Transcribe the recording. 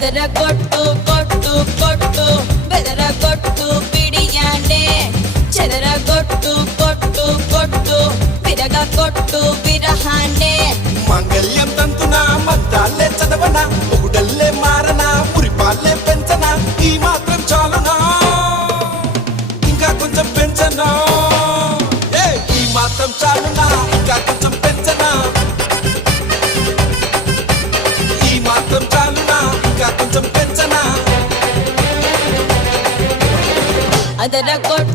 అదరగొట్టు కొట్టు కొట్టు బెదరగొట్టు పిడియానే చెదరగొట్టు కొట్టు కొట్టు విరగొట్టు విరహానే మంగళ్యం తంతున మంత్రాలే చదవనా ఒకడల్లే మారనా మురిపాలే పెంచనా ఈ మాత్రం చాలునా ఇంకా కొంచెం పెంచనా ఈ మాత్రం చాలునా ఇంకా కొంచెం పెంచనా ఈ మాత్రం చాలునా ఇంకా కొంచెం పెంచనా అదరగొట్టు